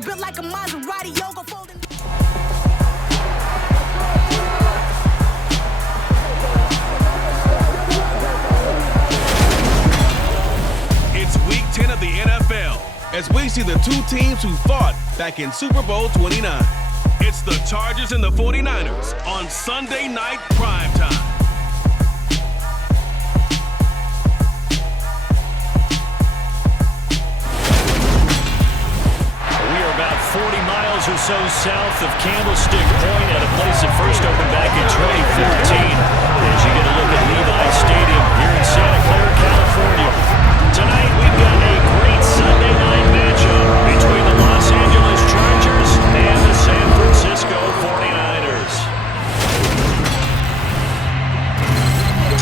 built like a Maserati, yoga folding. It's week 10 of the NFL as we see the two teams who fought back in Super Bowl 29. It's the Chargers and the 49ers on Sunday night primetime. We are about 40 miles or so south of Candlestick Point at a place that first opened back in 2014. As you get a look at Levi Stadium here in Santa Clara, California. Tonight we've got a great Sunday night matchup between the Los Angeles Chargers and the San Francisco 49ers.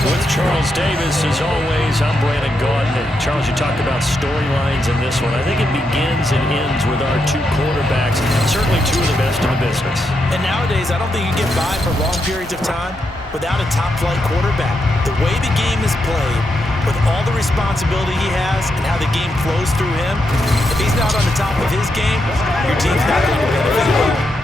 With Charles Davis, as always, I'm Brandon Gaudin. Charles, you talked about storylines in this one. I think it begins and ends with our two quarterbacks, certainly two of the best in the business. And nowadays, I don't think you get by for long periods of time without a top-flight quarterback. The way the game is played, with all the responsibility he has and how the game flows through him, if he's not on the top of his game, your team's not going to benefit well.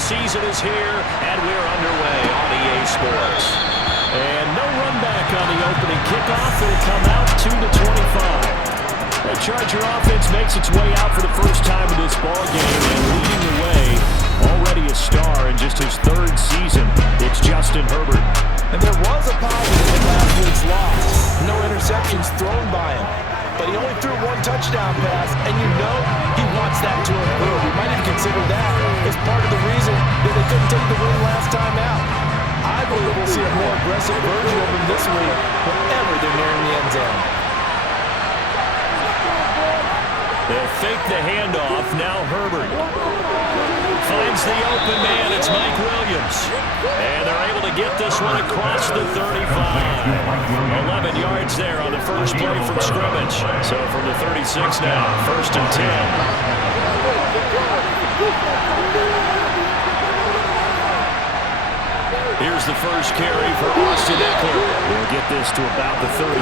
Season is here, and we're underway on EA Sports. And no run back on the opening kickoff. It'll come out to the 25. The Charger offense makes its way out for the first time in this ballgame, and leading the way, already a star in just his third season, it's Justin Herbert. And there was a positive in last week's loss. No interceptions thrown by him. But he only threw one touchdown pass, and you know he wants that to improve. We might even consider that as part of the reason that they couldn't take the win last time out. I believe we'll see a more aggressive version of him this week whenever they're nearing the end zone. They'll fake the handoff. Now Herbert finds the open man. It's Mike Williams. And they're able to get this one across the 35. 11 yards there on the first play from scrimmage. So from the 36 now, 1st and 10. Here's the first carry for Austin Eckler. We'll get this to about the 38.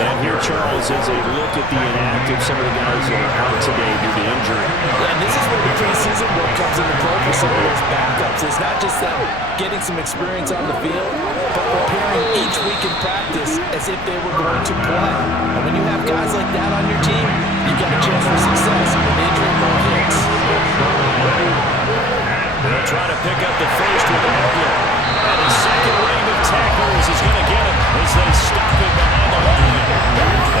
And here, Charles, is a look at the inactive, some of the guys that are out today due to injury. Yeah, and this is where the preseason work comes into play for some of those backups. It's not just that getting some experience on the field, but preparing each week in practice as if they were going to play. And when you have guys like that on your team, you got a chance for success when injury ball hits. They'll try to pick up the first with Eckler. And the second wave of tackles is going to get him as they stop him behind the line.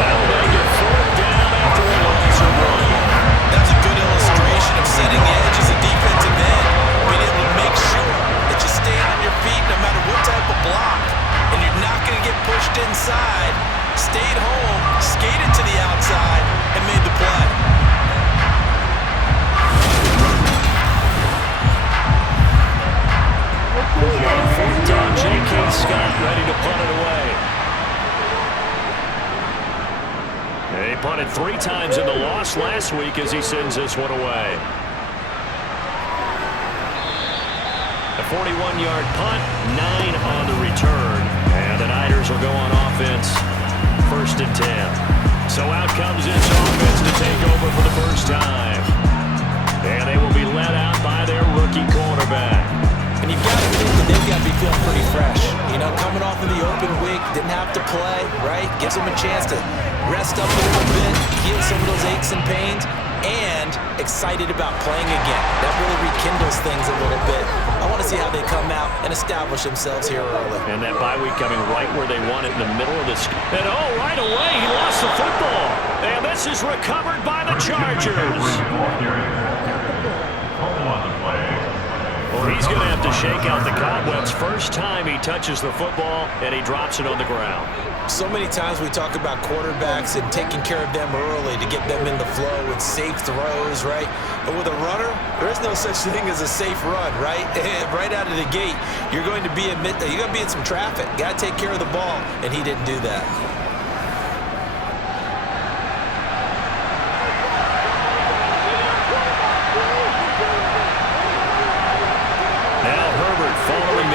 That'll make it 4th down after a loss of 1. That's a good illustration of setting the edge as a defensive end. Being able to make sure that you stay on your feet no matter what type of block. And you're not going to get pushed inside. Stayed home, skated to the outside, and made the play. Fourth down, J.K. Scott ready to punt it away. He punted 3 times in the loss last week as he sends this one away. A 41-yard punt, 9 on the return. And the Niners will go on offense, 1st and 10. So out comes this offense to take over for the first time. And they will be led out by their rookie quarterback. And you've got to think that they've got to be feeling pretty fresh. You know, coming off of the open week, didn't have to play, right? Gives them a chance to rest up a little bit, heal some of those aches and pains, and excited about playing again. That really rekindles things a little bit. I want to see how they come out and establish themselves here early. And that bye week coming right where they want it in the middle of this. And right away, he lost the football. And this is recovered by the Chargers. Well, he's going to have to to shake out the cobwebs. First time he touches the football, and he drops it on the ground. So many times we talk about quarterbacks and taking care of them early to get them in the flow with safe throws, right? But with a runner, there is no such thing as a safe run, right? Right out of the gate, you're going to be in some traffic. Got to take care of the ball, and he didn't do that.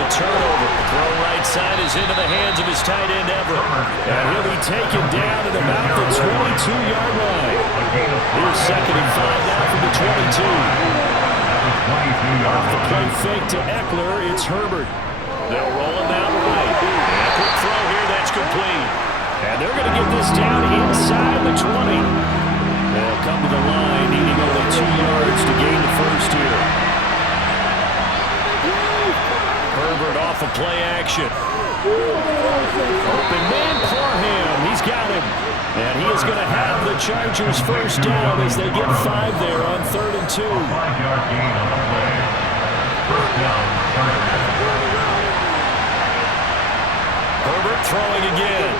Turnover. Throw right side is into the hands of his tight end, Everett. And he'll be taken down at about the 22-yard line. Here's 2nd and 5 now from the 22. Off the play fake to Eckler, it's Herbert. They'll roll him out right. And a quick throw here, that's complete. And they're going to get this down inside the 20. They'll come to the line, needing only 2 yards to gain the first here. Herbert off of play action. Open man for him. He's got him. And he is going to have the Chargers first down as they get 5 there on 3rd and 2. 5-yard gain on the play. First down, Chargers. Herbert throwing again.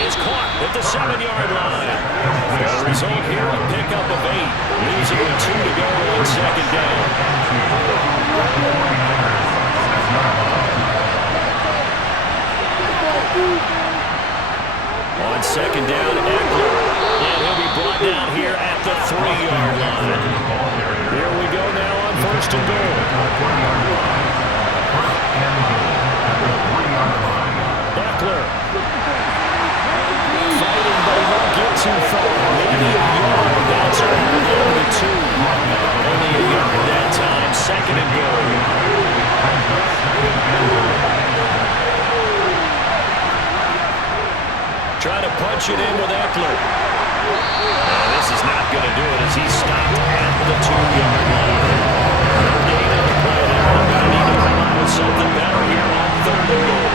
Is caught at the 7-yard line. The result here, a pickup of 8. Leaves it with 2 to go on 2nd down. On 2nd down, Eckler. And he'll be brought down here at the 3-yard line. Here we go now on 1st and goal. Eckler. Fighting, but he won't get too far. Maybe a yard. That's around the 2. Only a yard that time. 2nd and goal. Try to punch it in with Eckler. This is not going to do it as he's stopped at the 2-yard line. No gain on the play there. They're going to need to come up with something better here on 3rd and goal.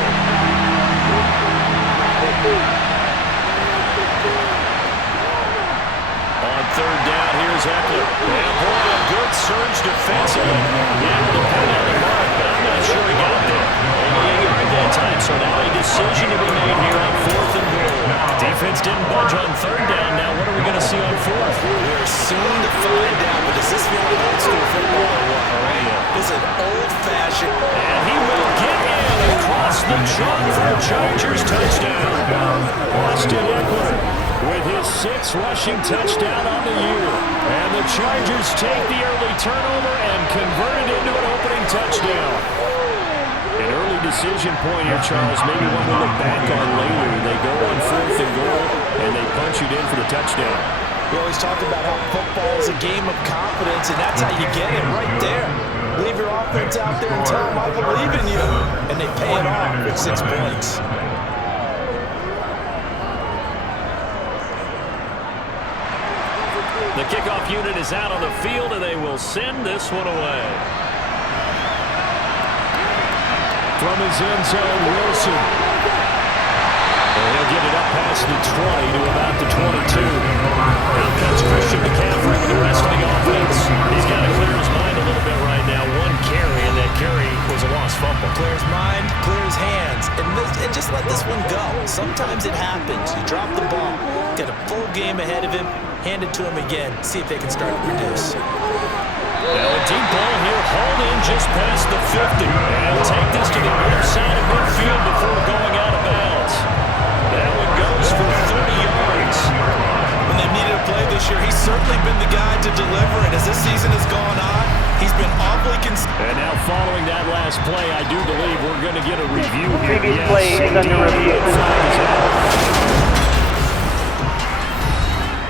On 3rd down, here's Eckler. And boy, a good surge defensively. Yeah, the pen on the mark, but I'm not sure he got there. Only a yard that time, so now a decision to be made here on 4th and goal. Defense didn't budge on 3rd down. Now what are we going to see on 4th? We're soon to find out, but does this feel like old school football or what? All right, this is an old-fashioned. And he will get in across the chalk for a Chargers touchdown. Austin Eckler with his 6th rushing touchdown on the year. And the Chargers take the early turnover and convert it into an opening touchdown. An early decision point here, Charles. Maybe one we'll look back on later. They go on 4th and goal, and they punch it in for the touchdown. We always talk about how football is a game of confidence, and that's how you get it right there. Leave your offense out there and tell them, I believe in you. And they pay it off with 6 points. The kickoff unit is out on the field, and they will send this one away. From his end zone, Wilson. And he'll get it up past the 20 to about the 22. Out comes Christian McCaffrey with the rest of the offense. He's got to clear his mind a little bit right now. 1 carry, and that carry was a lost fumble. Clear his mind, clear his hands, and just let this one go. Sometimes it happens. You drop the ball, got a full game ahead of him, hand it to him again, see if they can start to produce. Now a deep ball here, hauled in just past the 50. And take this to the other side of midfield before going out of bounds. That one goes for 30 yards. When they've needed a play this year, he's certainly been the guy to deliver it. As this season has gone on, he's been awfully consistent. And now following that last play, I do believe we're going to get a review here. Previous play is under review.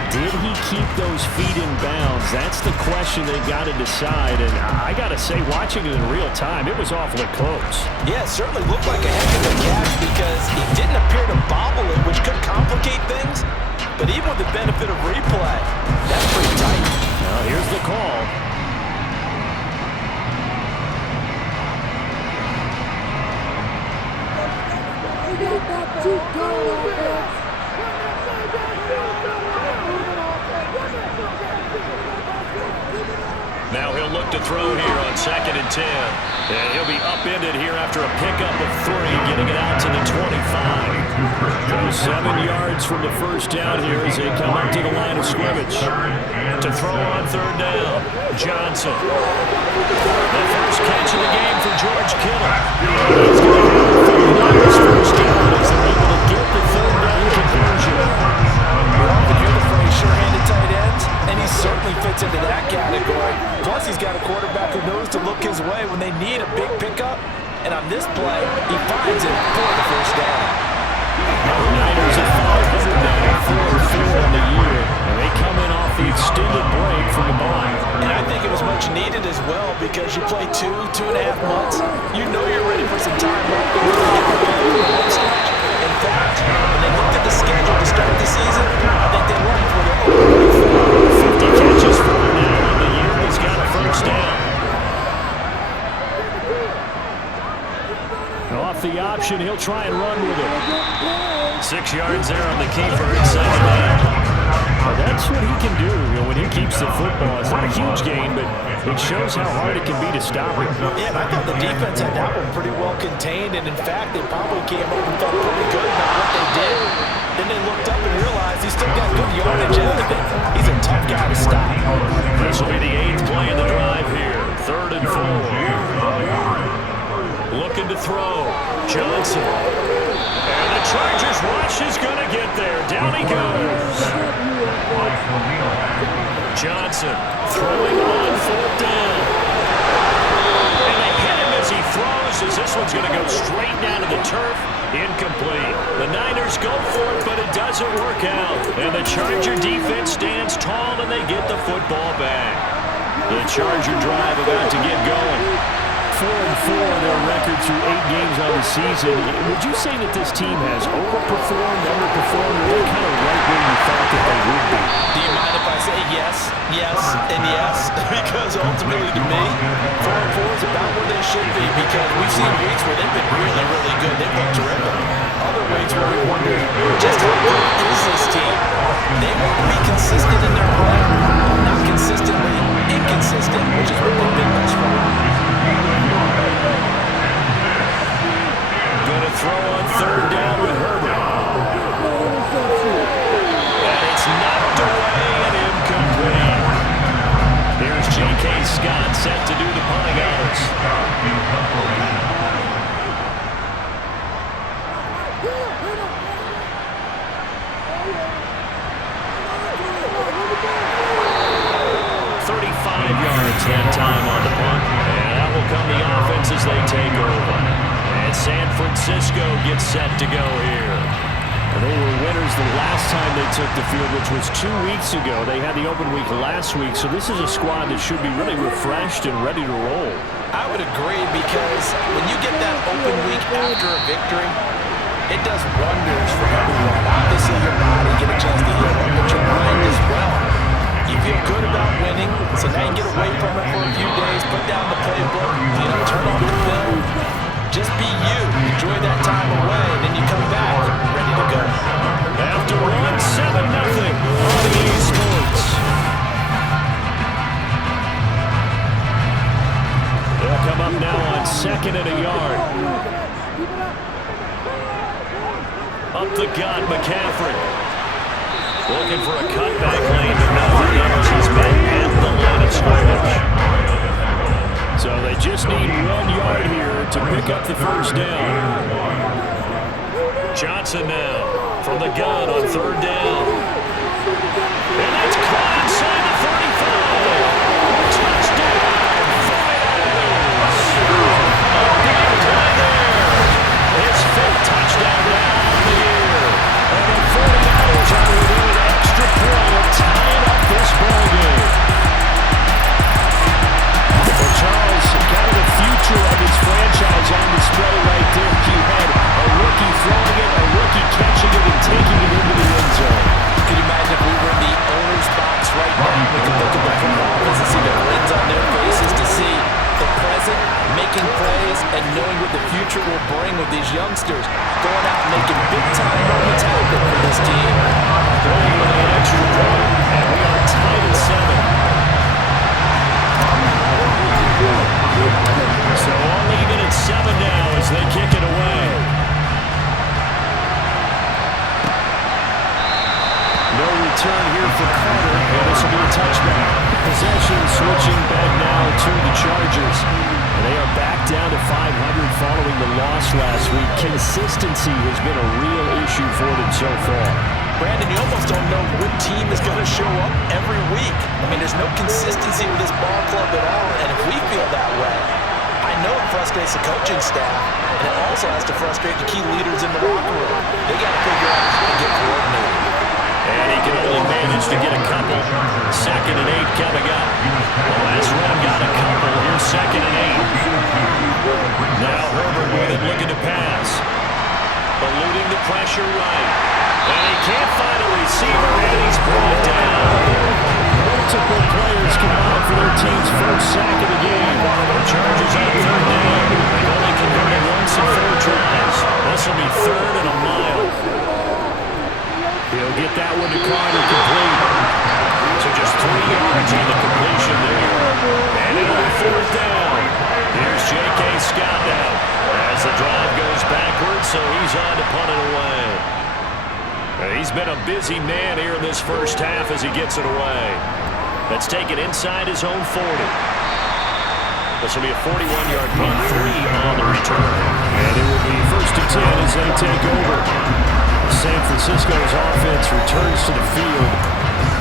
Did he keep those feet in bounds? That's the question they've got to decide. And I got to say, watching it in real time, it was awfully close. Yeah, it certainly looked like a heck of a catch because he didn't appear to bobble it, which could complicate things. But even with the benefit of replay, that's pretty tight. Now here's the call. Now he'll look to throw here on 2nd and 10. And he'll be upended here after a pickup of 3, getting it out to the 25. 7 yards from the first down here as they come up to the line of scrimmage. To throw on 3rd down, Johnson. The first catch of the game for George Kittle. He's going to have his first down as they're able to get the 3rd down conversion. We often hear the phrase sure-handed tight ends, and he certainly fits into that category. Plus, he's got a quarterback who knows to look his way when they need a big pickup. And on this play, he finds it for the first down. Niners at 594 on the year, and they come in off the extended break from the bye. And I think it was much needed as well because you play 2.5 months. You know you're ready for some time off before you get prepared for the home stretch. In fact, when they looked at the schedule to start the season, I think they won for the opening 50 catches for him now on the year. He's got a first down. Off the option, he'll try and run with it. 6 yards there on the keeper in 2nd down. Well, that's what he can do when he keeps the football. It's not a huge gain, but it shows how hard it can be to stop him. Yeah, and I thought the defense had that one pretty well contained, and in fact, they probably came up and felt pretty good about what they did. Then they looked up and realized he's still got good yardage out of it. He's a tough guy to stop. This will be the 8th play of the drive here. 3rd and 4. Looking to throw. Johnson. And the Chargers rush is going to get there. Down he goes. Johnson throwing on 4th down. And they hit him as he throws as this one's going to go straight down to the turf. Incomplete. The Niners go for it, but it doesn't work out. And the Charger defense stands tall and they get the football back. The Charger drive about to get going. 4-4 their record through 8 games on the season. Would you say that this team has overperformed, underperformed, or they're kind of right where you thought that they would be? Do you mind if I say yes, yes, and yes? Because ultimately to me, 4-4 is about where they should be because we've seen weeks where they've been really, really good. They've looked terrific. Other weeks where we wonder just how good is this team? They want to be consistent in their play, not consistently inconsistent, which is what they've been thus far. Going to throw on 3rd down with Herbert. And it's knocked away and incomplete. Here's J.K. Scott set to do the punting honors. 35 yards that time on the punt. And that will come the offense as they take over. And San Francisco gets set to go here. And they were winners the last time they took the field, which was 2 weeks ago. They had the open week last week, so this is a squad that should be really refreshed and ready to roll. I would agree because when you get that open week after a victory, it does wonders for everyone. Obviously, your body get a chance to heal up, but your mind as well. You feel good about winning, so now you get away from it for a few days, put down the playbook, turn on the film. Just be you. Enjoy that time away, and then you come back ready to go. After 1-7-0 on EA Sports. They'll come up now on 2nd and a yard. Up the gut, McCaffrey. Looking for a cutback lane, but nothing else. He's been at the line of scrimmage. So they just need 1 yard here to pick up the first down. Johnson now from the gun on 3rd down. And that's caught inside the 35. Touchdown, 49ers. A big play there. His 5th touchdown now of the year. And the 49ers are within an extra point of tying up this ballgame. Well, Charles, kind of the future of his franchise on display right there. You had a rookie throwing it, a rookie catching it, and taking it into the end zone. Can you imagine if we were in the owner's box right now? We could look at the front office and see the grins on their faces to see the present, making plays, and knowing what the future will bring with these youngsters. Going out and making big-time moments happen for this team. Going with an extra point, and we are tied at 7. lost last week. Consistency has been a real issue for them so far. Brandon, you almost don't know what team is going to show up every week. I mean, there's no consistency with this ball club at all, and if we feel that way, I know it frustrates the coaching staff, and it also has to frustrate the key leaders in the locker room. They got to figure out how to get coordinated. And he can only manage to get a couple. 2nd and 8 coming up. The last run got a couple. Here's 2nd and 8. Now Herbert with it, looking to pass. Eluding the pressure right. And he can't find a receiver, and he's brought down. Multiple players combined for their team's first sack of the game. The Chargers on 3rd down. They've only converted once in 4 tries. This will be 3rd and a mile. He'll get that one to Carter complete. So just 3 yards on the completion there. And it'll be 4th down. Here's J.K. Scott now. As the drive goes backwards, so he's on to punt it away. He's been a busy man here in this first half as he gets it away. That's taken inside his own 40. This will be a 41-yard punt, 3 on the return. And it will be 1st and 10 as they take over. San Francisco's offense returns to the field.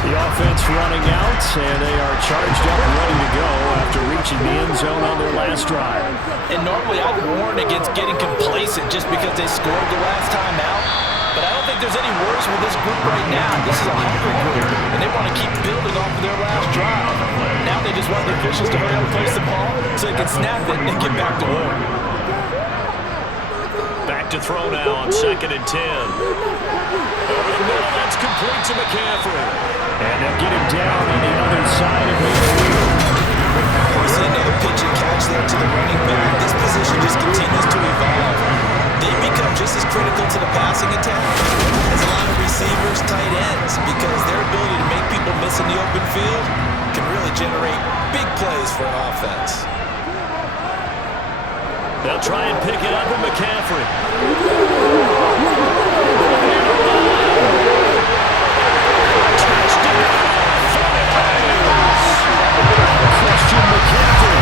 The offense running out, and they are charged up and ready to go after reaching the end zone on their last drive. And normally I'd warn against getting complacent just because they scored the last time out. But I don't think there's any worse with this group right now. This is a hungry group, and they want to keep building off of their last drive. Now they just want the officials to hurry up and place the ball so they can snap it and get back to work. Back to throw now on 2nd and 10. Over the middle, that's complete to McCaffrey. And they'll get him down on the other side of midfield. We see another pitch and catch there to the running back. This position just continues to evolve. They become just as critical to the passing attack as a lot of receivers, tight ends, because their ability to make people miss in the open field can really generate big plays for an offense. They'll try and pick it up with McCaffrey. Touchdown! Christian McCaffrey,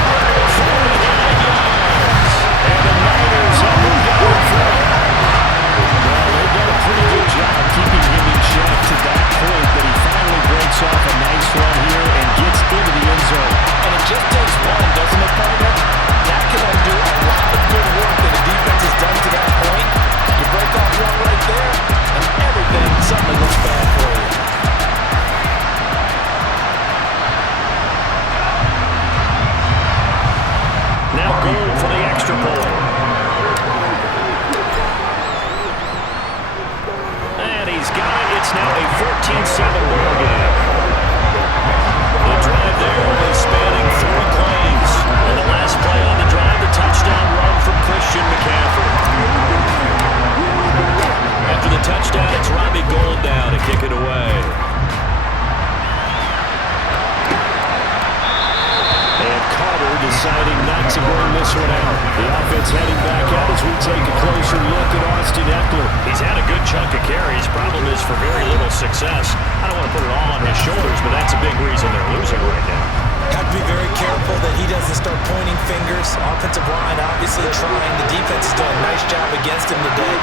49 yards. And the Niners have moved out in front. Well, they've done a pretty good job keeping him in check to that point, but he finally breaks off a nice run here and gets into the end zone. And it just takes one, doesn't it, partner? That can undo a lot of good work that the defense has done to that point. You break off one right there, and everything suddenly looks bad for you. Now goal for the extra point. And he's got it. It's now a 14-7 ball game. The drive there is spanning 3 plays. And the last play on the drive, the touchdown run from Christian McCaffrey. After the touchdown, it's Robbie Gould now to kick it away. And Carter deciding not to bring this one out. The offense heading back out as we take a closer look at Austin Eckler. He's had a good chunk of carries. Problem is for very little success. I don't want to put it all on his shoulders, but that's a big reason they're losing right now. Have to be very careful that he doesn't start pointing fingers. Offensive line obviously trying. The defense has done a nice job against him today.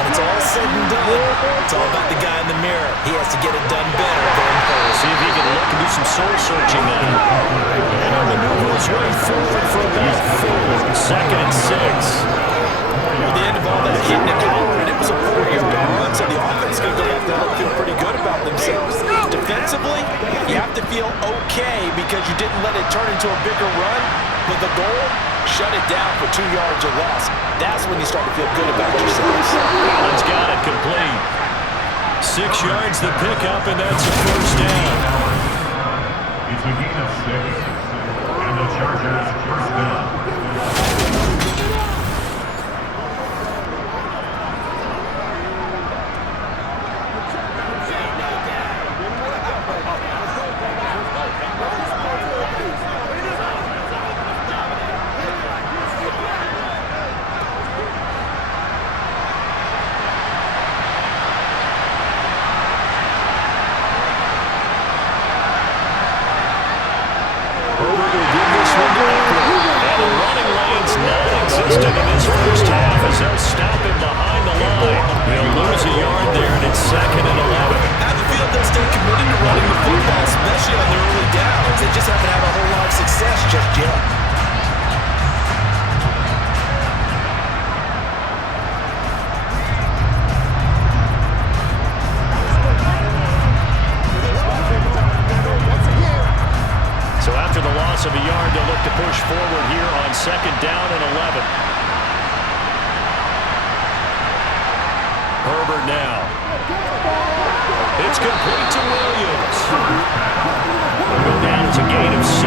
When it's all said and done, it's all about the guy in the mirror. He has to get it done better going forward. See if he can look and do some soul searching now. And he'll maneuver his way forward for about 4. 2nd and 6. Near the end of all that hitting the collar, and it was a 4-yard run, so the offense is going to go out there and feel pretty good about themselves. Defensively, you have to feel okay because you didn't let it turn into a bigger run, but the goal, shut it down for 2 yards or less. That's when you start to feel good about yourselves. Allen's got it complete. 6 yards the pickup, and that's a 1st down. It's a gain of 6, and the Chargers 1st down. Herbert will give this one to Eckler. And the running lane's non-existent in this first half as they'll stop him behind the line. They'll lose a yard there, and it's 2nd and 11. I have a feeling they'll stay committed to running the football, especially on their early downs. They just haven't had a whole lot of success just yet. So after the loss of a yard, they'll look to push forward here on 2nd down and 11. Herbert now. It's complete to Williams. Will go down as a gain of 6.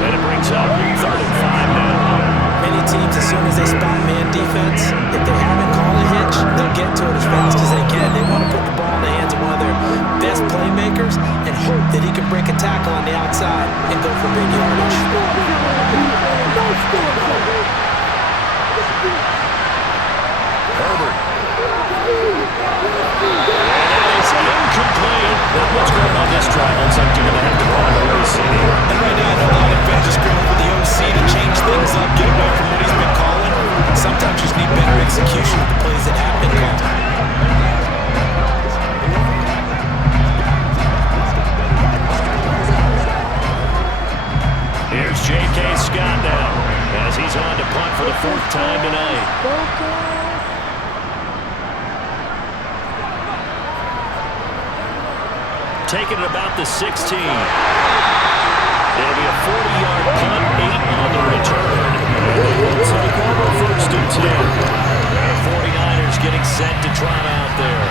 And it brings up 3rd and 5 now. Many teams, as soon as they spot man defense, if they haven't called a hitch, they'll get to it as fast as they can. They want to put the ball in the hands of one of their best playmakers and hope that he can break a tackle on the outside and go for big yardage. Herbert. And it's incomplete. Not much going on this drive. Looks like you're going to have to call the OC. And right now, I know a lot of fans are screaming for the OC to change things up, get away from what he's been calling. Sometimes you just need better execution of the plays that have been called. Here's J.K. Scott now as he's on to punt for the 4th time tonight. Taking it about the 16. It'll be a 40-yard punt, 8 on the return. And they'll take over 1st and 10. The 49ers getting set to trot out there.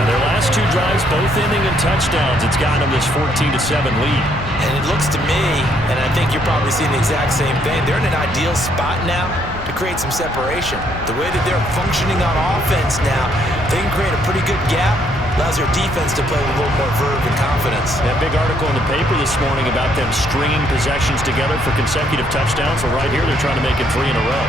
And their last 2 drives, both ending in touchdowns. It's gotten them this 14-7 lead. And it looks to me, and I think you're probably seeing the exact same thing, they're in an ideal spot now to create some separation. The way that they're functioning on offense now, they can create a pretty good gap. Allows their defense to play with a little more verve and confidence. That big article in the paper this morning about them stringing possessions together for consecutive touchdowns. Well, right here, they're trying to make it 3 in a row.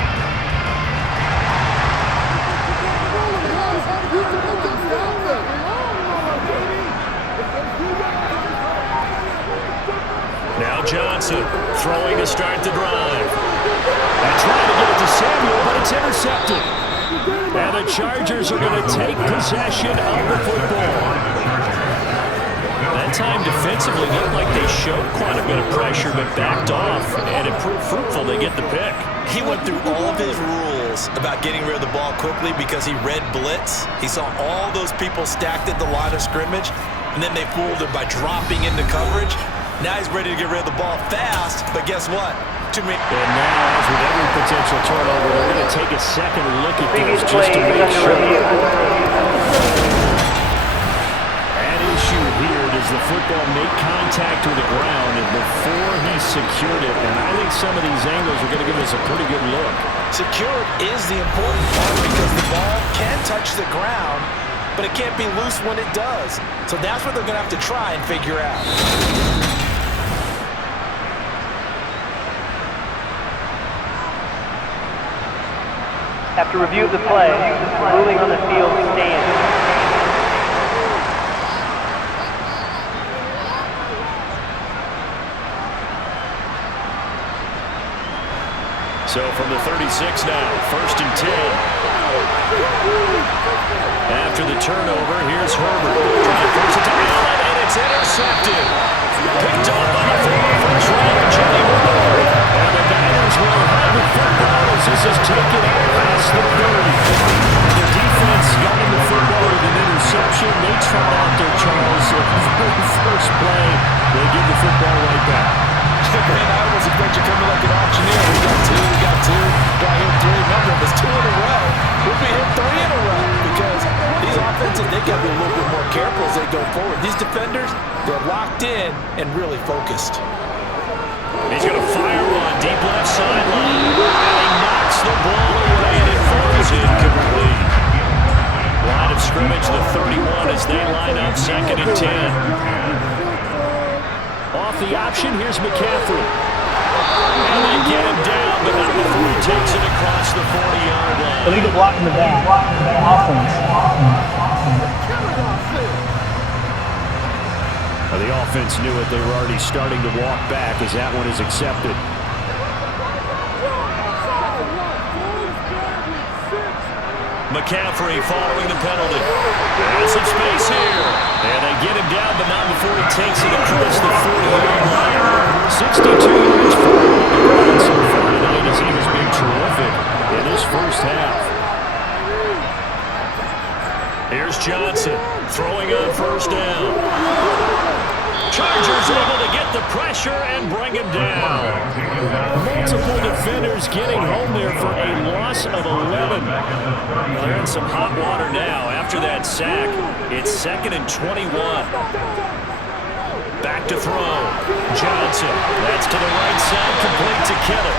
Now Johnson throwing to start the drive. And trying to get it to Samuel, but it's intercepted. And the Chargers are going to take possession of the football. That time defensively looked like they showed quite a bit of pressure, but backed off, and it proved fruitful. They get the pick. He went through all of his rules about getting rid of the ball quickly because he read blitz. He saw all those people stacked at the line of scrimmage, and then they fooled him by dropping into coverage. Now he's ready to get rid of the ball fast, but guess what? And now, as with every potential turnover, they're going to take a second look at this just to make sure. At issue here, does the football make contact with the ground and before he secured it? And I think some of these angles are going to give us a pretty good look. Secured is the important part because the ball can touch the ground, but it can't be loose when it does. So that's what they're going to have to try and figure out. After review of the play, ruling on the field stands. So from the 36 now, 1st and 10. After the turnover, here's Herbert. Trying to force it to Allen, and it's intercepted. Picked up by the former first-rounder, Johnny Moore. And the Niners will have the football as this is taken out past the 30. The defense got in the football with an interception. They trot out there, Charles. The very first play, they give the football right back. Man, I was expecting you coming like an auctioneer. We got 2, got hit 3. Remember, it was 2 in a row. We'll be hit 3 in a row because these offenses, they got to be a little bit more careful as they go forward. These defenders, they're locked in and really focused. He's going to fire one deep left sideline. And he knocks the ball away and it falls incomplete. Line of scrimmage, the 31 as they line up 2nd and 10. Off the option, here's McCaffrey. And they get him down, but not before he takes it across the 40-yard line. Illegal block in the back. Offense. Well, the offense knew it. They were already starting to walk back as that one is accepted. McCaffrey following the penalty. Has some space here. And they get him down, but not before he takes it across the 40-yard line. 62 yards for him so far tonight as he has been terrific in this first half. Here's Johnson throwing on first down. Chargers able to get the pressure and bring him down. Multiple defenders getting home there for a loss of 11. They're in some hot water now after that sack. It's 2nd and 21. Back to throw. Johnson. That's to the right side, complete to Kittle.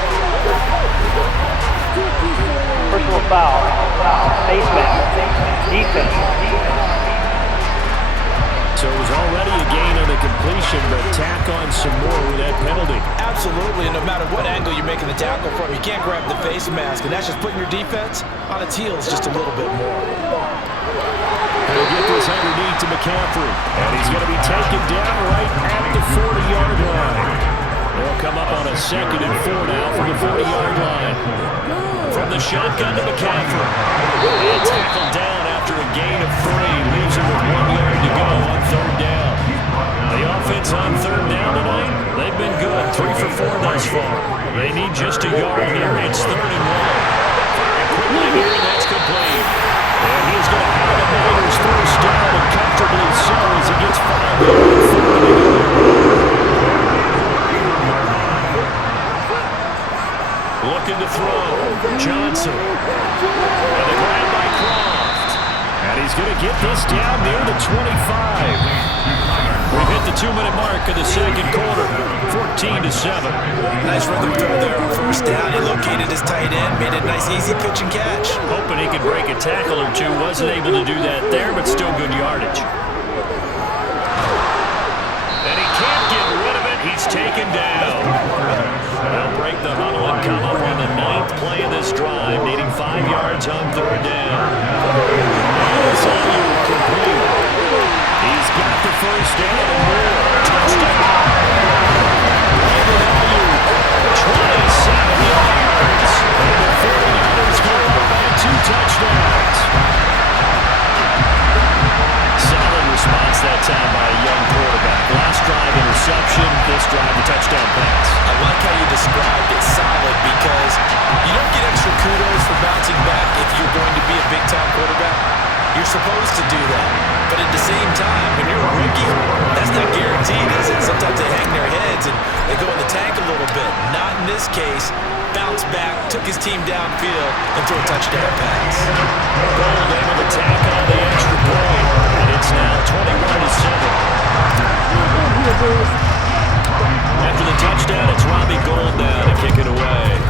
Personal foul. Face mask. Defense. So it was already a gain on the completion, but tack on some more with that penalty. Absolutely, and no matter what angle you're making the tackle from, you can't grab the face mask, and that's just putting your defense on its heels just a little bit more. He'll get this underneath to McCaffrey, and he's going to be taken down right at the 40-yard line. They'll come up on a 2nd and 4 now from the 40-yard line. From the shotgun to McCaffrey. And tackled down after a gain of 3. Leaves him with 1 yard to go on 3rd down. The offense on 3rd down tonight, they've been good. 3 for 4 thus far. They need just a yard here. It's 3rd and 1. Firing quickly here, and that's complete. And he's going to have the Niners first down, and comfortably so as he gets fouled there on 3rd and 1. Looking to throw. Johnson. And the grab by Croft. And he's going to get this down near the 25. We've hit the 2-minute mark of the second quarter. 14-7. Nice rhythm throw there on first down. He located his tight end, made a nice easy pitch and catch. Hoping he could break a tackle or two. Wasn't able to do that there, but still good yardage. And he can't get rid of it. He's taken down. They'll break the huddle and come up on the 9th play of this drive, needing 5 yards on 3rd down. It's all complete. He's got the first down and more. Touchdown. 27 yards. And the 49ers go up by 2 touchdowns. Solid response that time by a young quarterback. Last drive interception, this drive a touchdown pass. I like how you described it, solid, because you don't get extra kudos for bouncing back if you're going to be a big-time quarterback. You're supposed to do that. But at the same time, when you're a rookie, that's not guaranteed, is it? Sometimes they hang their heads and they go in the tank a little bit. Not in this case. Bounced back, took his team downfield, and threw a touchdown pass. Gold able to tack on the extra point, and it's now 21-7. After the touchdown, it's Robbie Gould now to kick it away.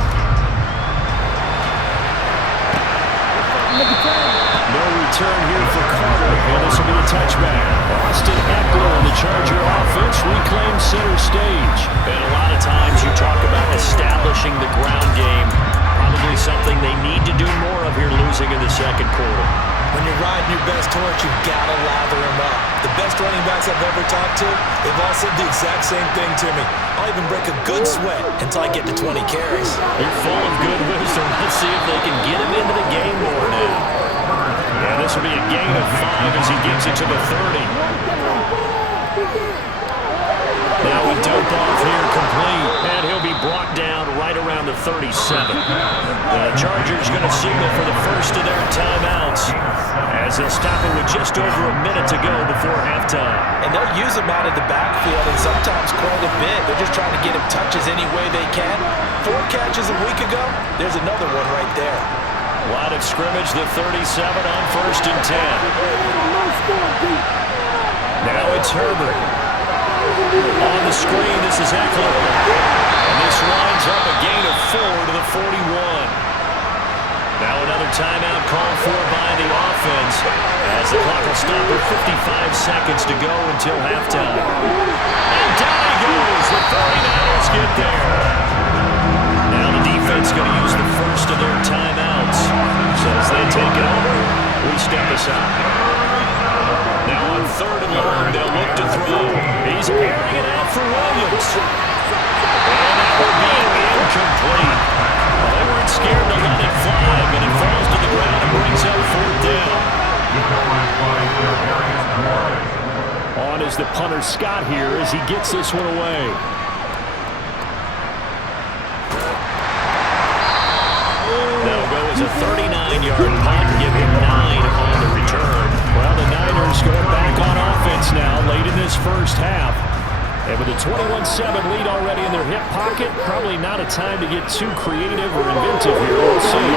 No return here for Carter, and this will be a touchback. Austin Eckler on the Charger offense reclaims center stage. And a lot of times you talk about establishing the ground game. Probably something they need to do more of here losing in the second quarter. When you're riding your best horse, you've got to lather him up. The best running backs I've ever talked to, they've all said the exact same thing to me. I'll even break a good sweat until I get to 20 carries. You're full of good wisdom. Let's see if they can get him into the game more now. Yeah, this will be a gain of 5 as he gets it to the 30. Now a dump off here complete, and he'll be brought down right around the 37. The Chargers going to signal for the first of their timeouts as they'll stop it with just over a minute to go before halftime. And they'll use him out of the backfield, and sometimes quite a bit. They're just trying to get him touches any way they can. 4 catches a week ago, there's another one right there. Line of scrimmage, the 37 on 1st and 10. Now it's Herbert. On the screen, this is Eckler. And this lines up a gain of 4 to the 41. Now another timeout called for by the offense as the clock will stop with 55 seconds to go until halftime. And down he goes. The 49ers get there. Now the defense going to use the first of their timeouts. So as they take it over, we step aside. Now on 3rd and long, they'll look to throw. He's airing it out for Williams. And that will be incomplete. Well, they weren't scared to let it fly, but it falls to the ground and brings up 4th goes the punter Scott here as he gets this one away. They'll go as a 39-yard punt, give him 9 on the return. Well, the Niners going back on offense now late in this first half. And with a 21-7 lead already in their hip pocket, probably not a time to get too creative or inventive here. We'll see.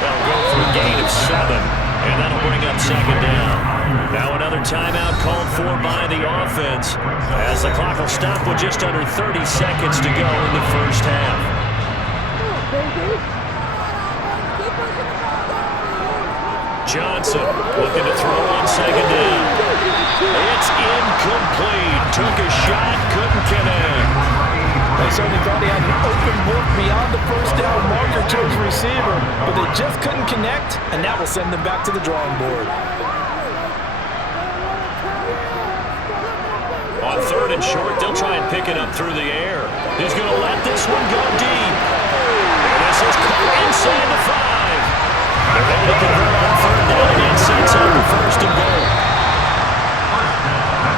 They'll go for a gain of 7, and that'll bring up second down. Now another timeout called for by the offense as the clock will stop with just under 30 seconds to go in the first half. Johnson looking to throw on second down. It's incomplete. Took a shot, couldn't connect. They certainly thought he had an open look beyond the first down marker to his receiver, but they just couldn't connect, and that will send them back to the drawing board. On third and short, they'll try and pick it up through the air. He's going to let this one go deep. And this is caught inside the 5. They're able to convert on third down, and that sets up the first and goal.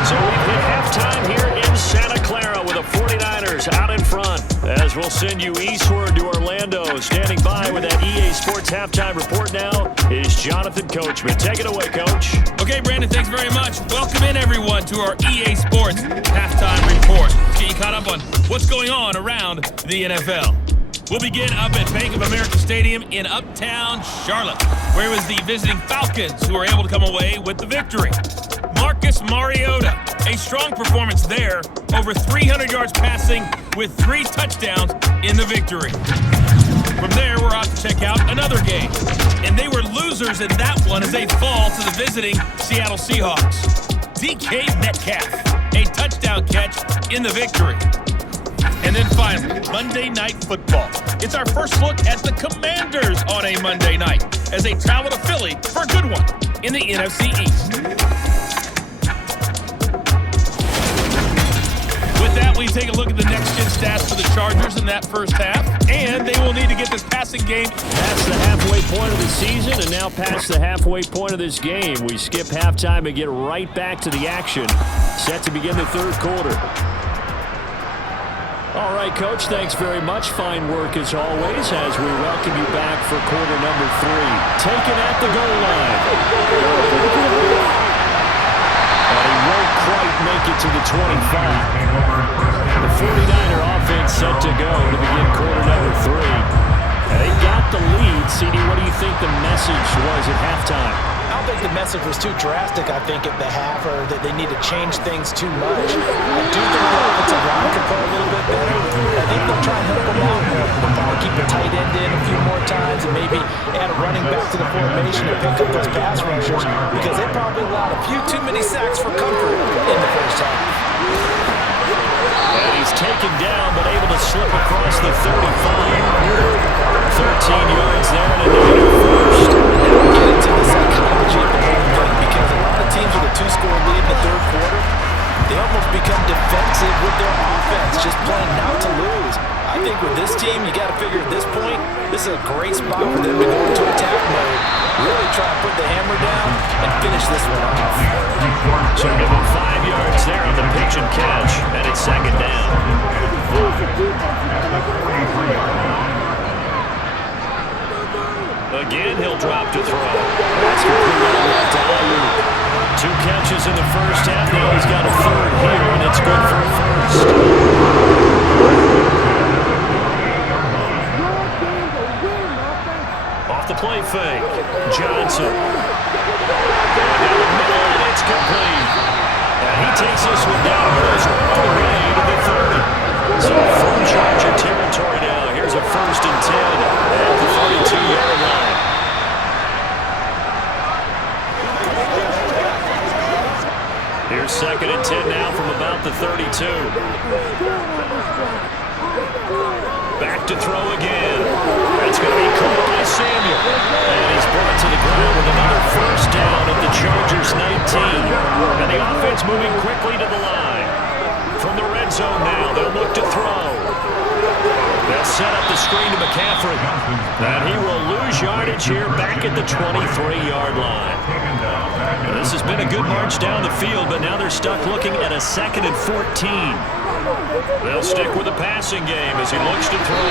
So we've hit halftime here in Santa Clara with the 49ers out in front. As we'll send you eastward to Orlando. Standing by with that EA Sports halftime report now is Jonathan Coachman. Take it away, Coach. Okay, Brandon, thanks very much. Welcome in, everyone, to our EA Sports halftime report. Let's get you caught up on what's going on around the NFL. We'll begin up at Bank of America Stadium in Uptown Charlotte, where it was the visiting Falcons who were able to come away with the victory. Marcus Mariota, a strong performance there, over 300 yards passing with 3 touchdowns in the victory. From there, we're off to check out another game, and they were losers in that one as they fall to the visiting Seattle Seahawks. DK Metcalf, a touchdown catch in the victory. And then finally, Monday Night Football. It's our first look at the Commanders on a Monday night as they travel to Philly for a good one in the NFC East. With that, we take a look at the next-gen stats for the Chargers in that first half, and they will need to get this passing game past the halfway point of the season and now past the halfway point of this game. We skip halftime and get right back to the action, set to begin the third quarter. All right, Coach, thanks very much. Fine work as always as we welcome you back for quarter number 3. Taken at the goal line. And he won't quite make it to the 25. The 49er offense set to go to begin quarter number 3. And they got the lead. CD, what do you think the message was at halftime? I don't think the message was too drastic, I think, at the half, or that they need to change things too much. I do think the offensive line could play a little bit better. I think they'll try and help them out more. They'll keep the tight end in a few more times and maybe add a running back to the formation and pick up those pass rushers because they probably allowed a few too many sacks for comfort in the first half. And he's taken down but able to slip across the 35. 13 yards there and a Niner first. Get into the psychology of the whole thing because a lot of teams with a 2-score lead in the third quarter, they almost become defensive with their offense, just playing not to lose. I think with this team, you got to figure at this point, this is a great spot for them to go into attack mode, really try to put the hammer down and finish this one off. So give him 5 yards there on the pitch and catch, and it's second down. Again, he'll drop to throw. That's complete to Ayuk. 2 catches in the first half. Now he's got a third here, and it's good for a first. Off the play fake. Johnson. Going down the middle, and it's complete. And he takes this one down and goes all the way to the 30. So from Charger territory now. Here's a 1st and 10 at the 42-yard line. Here's 2nd and 10 now from about the 32. Back to throw again. That's going to be caught by Samuel. And he's brought to the ground with another first down at the Chargers 19. And the offense moving quickly to the line. From the red zone now, they'll look to throw. They'll set up the screen to McCaffrey. And he will lose yardage here back at the 23-yard line. This has been a good march down the field, but now they're stuck looking at a 2nd and 14. They'll stick with the passing game as he looks to throw.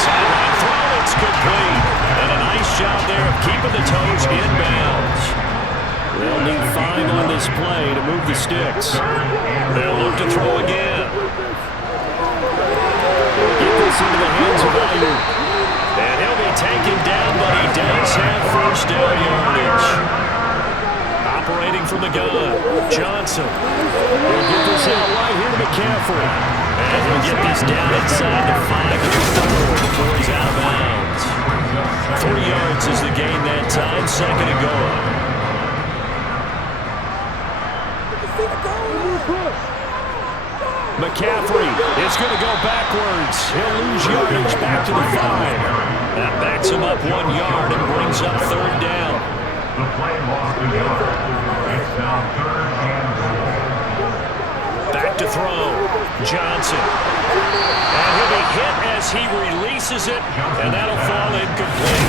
Sideline throw, it's complete. And a nice job there of keeping the toes in bounds. They'll need 5 on this play to move the sticks. They'll look to throw again. They'll get this into the hands of Ayuk. And he'll be taken down, but he does have first down yardage. Operating from the gun, Johnson. He'll get this out right here to McCaffrey. And he'll get this down inside the 5 before he's out of bounds. 3 yards is the gain that time, 2nd and goal. McCaffrey is going to go backwards. He'll lose yardage back to the 5. That backs him up 1 yard and brings up 3rd down. The play lost a yard. It's now 3rd and goal. Back to throw. Johnson. And he'll be hit as he releases it, and that'll fall incomplete.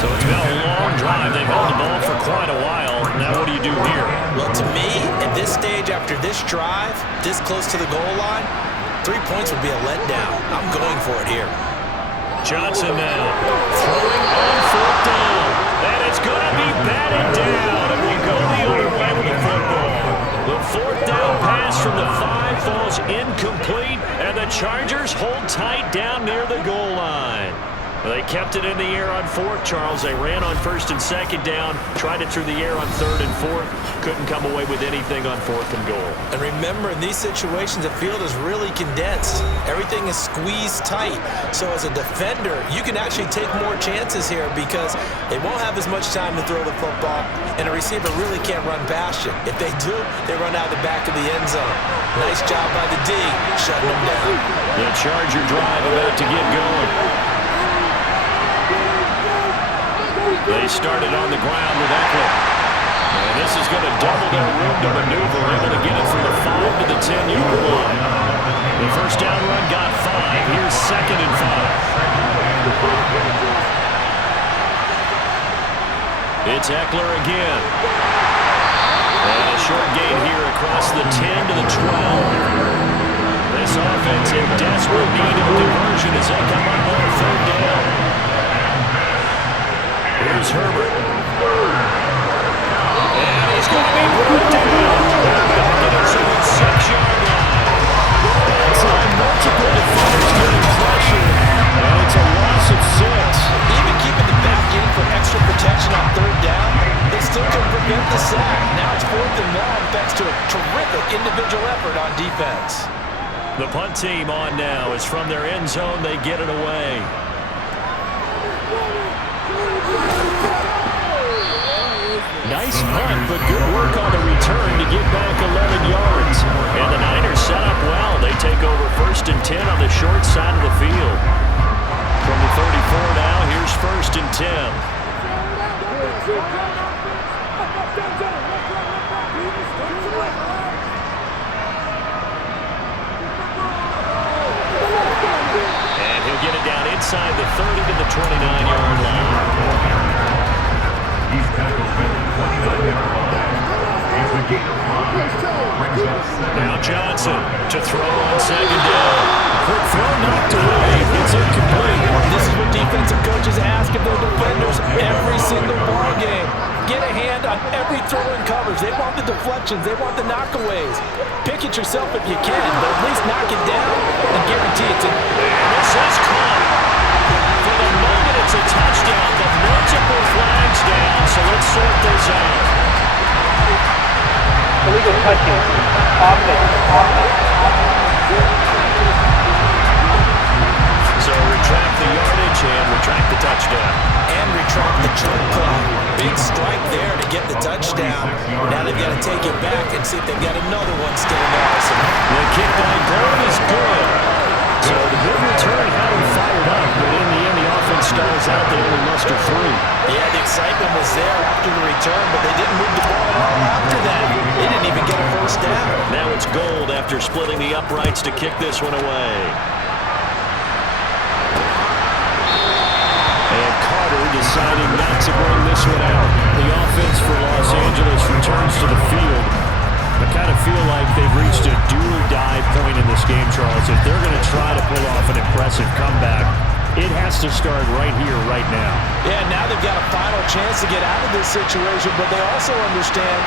So it's been a long drive. They've held the ball for quite a while. Now what do you do here? Well, to me, at this stage after this drive, this close to the goal line, 3 points would be a letdown. I'm going for it here. Johnson now throwing on 4th down. And it's going to be batted down, and we go the other way with the football. The 4th down pass from the 5 falls incomplete, and the Chargers hold tight down near the goal line. They kept it in the air on 4th, Charles. They ran on 1st and 2nd down, tried it through the air on 3rd and 4th, couldn't come away with anything on 4th and goal. And remember, in these situations, the field is really condensed. Everything is squeezed tight. So as a defender, you can actually take more chances here because they won't have as much time to throw the football, and a receiver really can't run past you. If they do, they run out the back of the end zone. Nice job by the D, shutting them down. The Charger drive about to get going. They started on the ground with Eckler. And this is going to double their room to maneuver, able to get it from the 5 to the 10-yard line. The first down run got 5. Here's 2nd and 5. It's Eckler again. And a short gain here across the 10 to the 12. This offense in desperate need of a conversion as they come up on 3rd down. Here's Herbert. And he's going to be brought down. Back at his own 6-yard line. That time, multiple defenders getting pressure. And it's a loss of 6. Even keeping the back in for extra protection on 3rd down, they still can prevent the sack. Now it's 4th and long thanks to a terrific individual effort on defense. The punt team on now is from their end zone. They get it away. Nice punt, but good work on the return to get back 11 yards. And the Niners set up well. They take over 1st and 10 on the short side of the field. From the 34 now, here's 1st and 10. And he'll get it down inside the 30 to the 29-yard line. He's tackled at the 29-yard line. He's a gain of 5. Now Johnson to throw on 2nd down. Quick throw knocked away. It's incomplete. This is what defensive coaches ask of their defenders every single ball game. Get a hand on every throw in coverage. They want the deflections. They want the knockaways. Pick it yourself if you can, but at least knock it down and guarantee it's in. And this is caught. For the moment, it's a touchdown, but multiple flags down, so let's sort this out. Illegal touching. So retract the yardage and retract the touchdown. And retract the choke clock. Big strike there to get the touchdown. Now they've got to take it back and see if they've got another one still in the arsenal. The kick by Gordon is good. So the big return had him fired up, but in the end the offense stalls out. They only muster 3. Yeah, the excitement was there after the return, but they didn't move the ball at all after that. They didn't even get a first down. Now it's Gold after splitting the uprights to kick this one away. And Carter deciding not to bring this one out. the offense for Los Angeles returns to the field. I kind of feel like they've reached a do-or-die point in this game, Charles. If they're going to try to pull off an impressive comeback, it has to start right here, right now. Yeah, now they've got a final chance to get out of this situation, but they also understand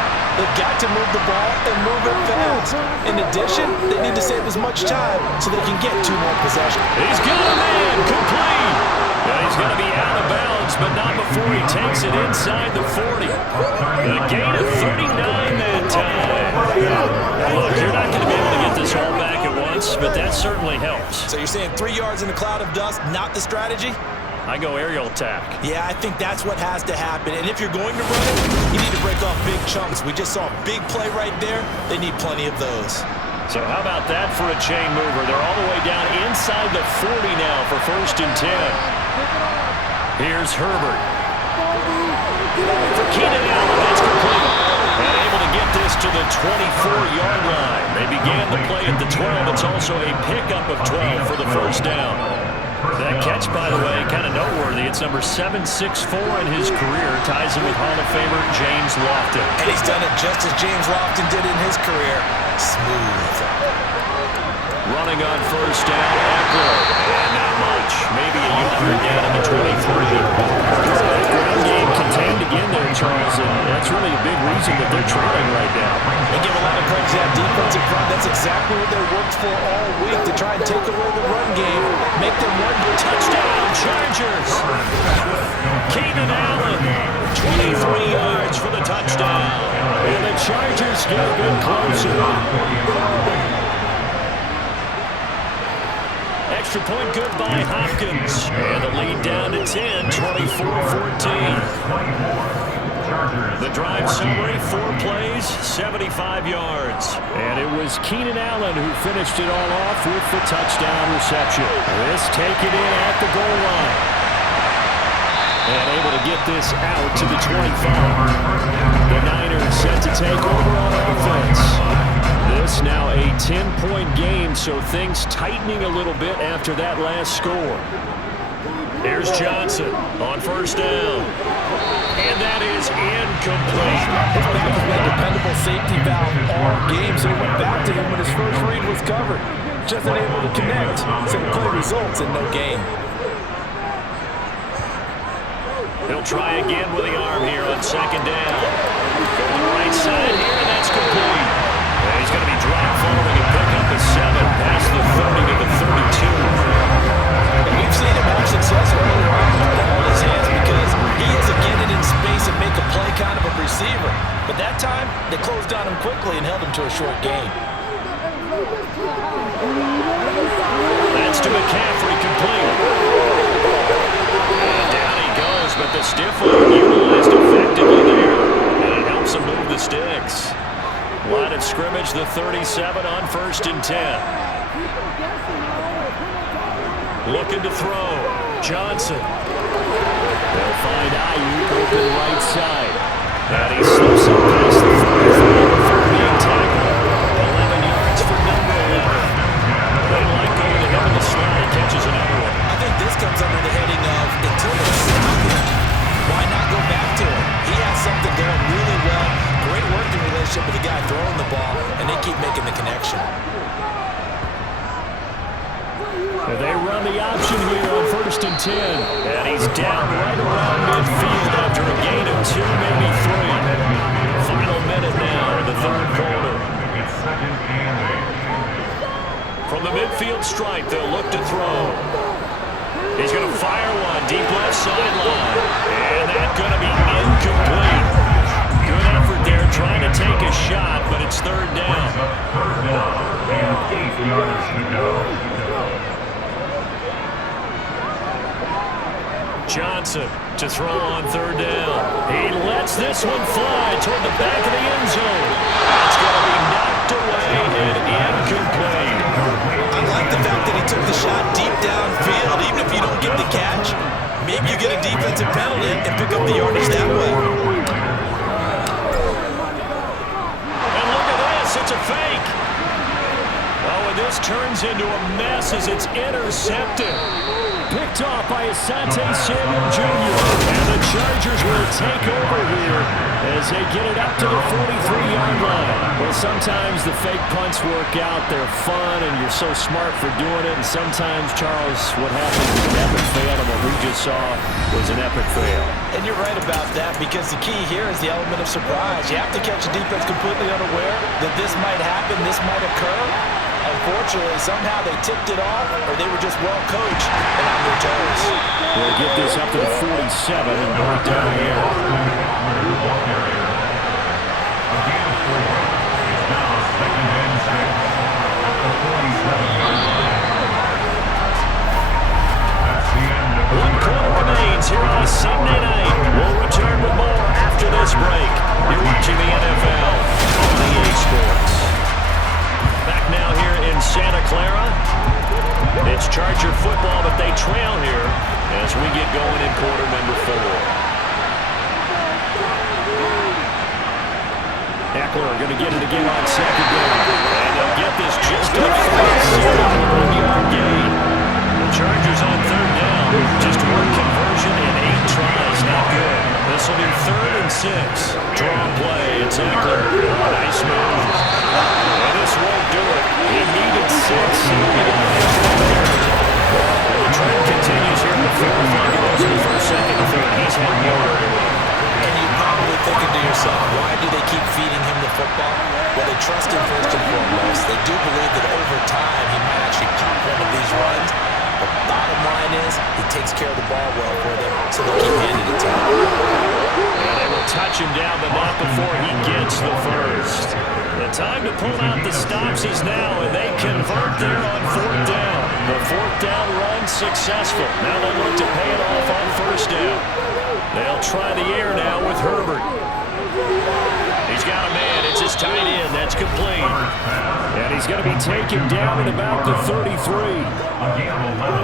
they've got to move the ball and move it fast. In addition, they need to save as much time so they can get 2 more possessions. He's got a man, complete. Yeah, he's going to be out of bounds, but not before he takes it inside the 40. A gain of 39 that time. Look, you're not going to be able to get this all back at once, but that certainly helps. So you're saying 3 yards in a cloud of dust, not the strategy? I go aerial attack. Yeah, I think that's what has to happen. And if you're going to run it, you need to break off big chunks. We just saw a big play right there. They need plenty of those. So how about that for a chain mover? They're all the way down inside the 40 now for 1st and 10. Here's Herbert. For Keenan Allen, that's complete. And able to get this to the 24-yard line. They began the play at the 12. It's also a pickup of 12 for the 1st down. That catch, by the way, kind of noteworthy. It's number 764 in his career. Ties him with Hall of Famer James Lofton. And he's done it just as James Lofton did in his career. Smooth. Running on 1st down, Eckler. And not much. Maybe a yard down at the 23. That ground game contained again there, Charles, and that's really a big reason that they're trailing right now. They give a lot of credit to that defensive front. That's exactly what they worked for all week, to try and take away the run game, make them run. Touchdown, Chargers! Keenan Allen, 23 yards for the touchdown. And the Chargers get a bit closer. Extra point good by Hopkins. And the lead down to 10, 24-14. The drive summary, 4 plays, 75 yards. And it was Keenan Allen who finished it all off with the touchdown reception. This taken in at the goal line. And able to get this out to the 25. The Niners set to take over on offense. This now a 10-point game, so things tightening a little bit after that last score. Here's Johnson on 1st down. And that is incomplete. His back has been a dependable safety valve all game, so he went back to him when his first read was covered. Just unable to connect, so the play results in no gain. He'll try again with the arm here on 2nd down. Go to the right side here, and that's complete. And he's going to be dropped following a pickup of 7 past the 30 to the 32. And we've seen him have success earlier on with the ball in his hands because he is a get it in space and make a play kind of a receiver. But that time, they closed on him quickly and held him to a short gain. That's to McCaffrey, complete. And down he goes, but the stiff arm utilized effectively there. And it helps him move the sticks. Line of scrimmage, the 37 on 1st and 10. Looking to throw. Johnson. They'll find Ayuk open right side. And he slips up past the 45 before being tackled. 11 yards for number 11. They like going to him in the slot. He catches another one. I think this comes under the heading of, until they stop him, why not go back to him? He has something going really well. Great working relationship with the guy throwing the ball, and they keep making the connection. They run the option here on 1st and 10. And he's down right around midfield after a gain of 2, maybe 3. Final minute now in the 3rd quarter. From the midfield stripe, they'll look to throw. He's going to fire one deep left sideline. And that's going to be incomplete. Good effort there trying to take a shot, but it's 3rd down. And 8 yards to go. Johnson to throw on 3rd down. He lets this one fly toward the back of the end zone. It's going to be knocked away and incomplete. I like the fact that he took the shot deep downfield. Even if you don't get the catch, maybe you get a defensive penalty and pick up the yardage that way. And look at this. It's a fake. Oh, and this turns into a mess as it's intercepted. Picked off by Asante Samuel Jr. And the Chargers will take over here as they get it up to the 43-yard line. Well, sometimes the fake punts work out. They're fun, and you're so smart for doing it. And sometimes, Charles, what happens is an epic fail, and what we just saw was an epic fail. And you're right about that, because the key here is the element of surprise. You have to catch the defense completely unaware that this might happen, this might occur. Unfortunately, somehow they tipped it off, or they were just well coached and on their toes. We'll get this up to the 47 and bring it down here. Again, it's now 2nd and 6 at the 47-yard line. That's the end of the One quarter remains here on a Sunday night. We'll return with more after this break. You're watching the NFL on EA Sports. Back now here in Santa Clara. It's Charger football, but they trail here as we get going in quarter number 4. Eckler going to get it again on 2nd down. And they'll get this just up front. 1-yard gain. The Chargers on 3rd down. Just one conversion in 8 tries. Not good. This will be 3rd and 6. Draw play. It's Eckler. Nice move. And this won't do it. He needed 6. And the trend continues here in the 4th. Like it was in the 1st, 2nd, and 3rd. He's had more. And you're probably thinking to yourself, why do they keep feeding him the football? Well, they trust him first and foremost. They do believe that over time he might actually pop one of these runs. But bottom line is, he takes care of the ball well for them, so they keep handing it to him. And they will touch him down, but not before he gets the first. The time to pull out the stops is now, and they convert there on 4th down. The 4th down run successful. Now they'll look to pay it off on 1st down. They'll try the air now with Herbert. He's got a man. It's his tight end. That's complete. And he's going to be taken down at about the 33.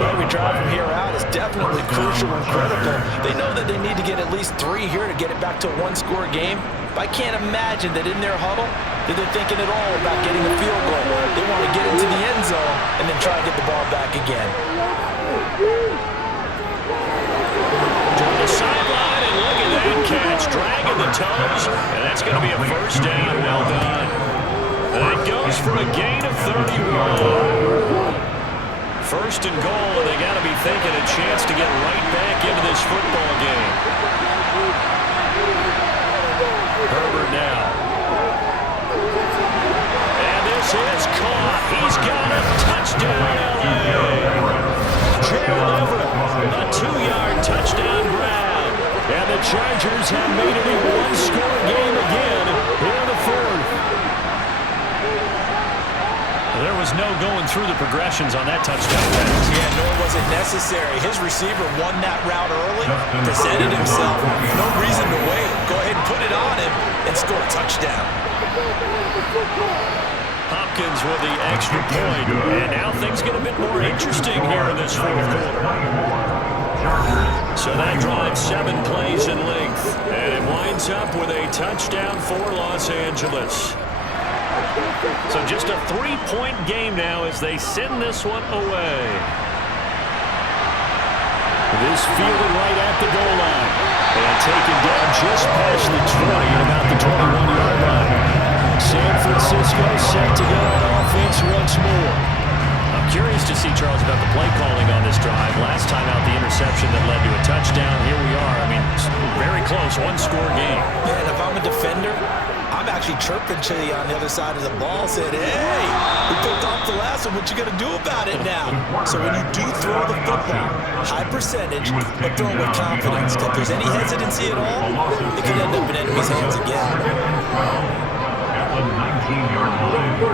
Every drive from here out is definitely crucial and critical. They know that they need to get at least 3 here to get it back to a 1-score game. But I can't imagine that in their huddle that they're thinking at all about getting a field goal. They want to get into the end zone and then try to get the ball back again. To the sideline, and look at that catch. Dragging the toes, and that's going to be a 1st down. Well done. That goes for a gain of 31. 1st and goal, and they got to be thinking a chance to get right back into this football game. Herbert now. And this is caught. He's got a touchdown, LA. Gerald Everett, a 2-yard touchdown grab. And the Chargers have made it a 1-score game again here in the 4th. There was no going through the progressions on that touchdown pass. Yeah, nor was it necessary. His receiver won that route early, presented himself. No reason to wait. Go ahead and put it on him and score a touchdown. Hopkins with the extra point. And now things get a bit more interesting here in this 4th quarter. So that drives 7 plays in length. And it winds up with a touchdown for Los Angeles. So just a 3-point game now as they send this one away. This fielded right at the goal line. And taken down just past the 20 at about the 21-yard line. San Francisco set to go on offense once more. I'm curious to see, Charles, about the play calling on this drive. Last time out, the interception that led to a touchdown. Here we are. I mean, very close, 1-score game. Man, if I'm a defender, I'm actually chirping to you on the other side of the ball, saying, hey, we picked off the last one. What you going to do about it now? So when you do throw the football, high percentage, but throw it with confidence. If there's any hesitancy at all, it could end up in enemy's hands again.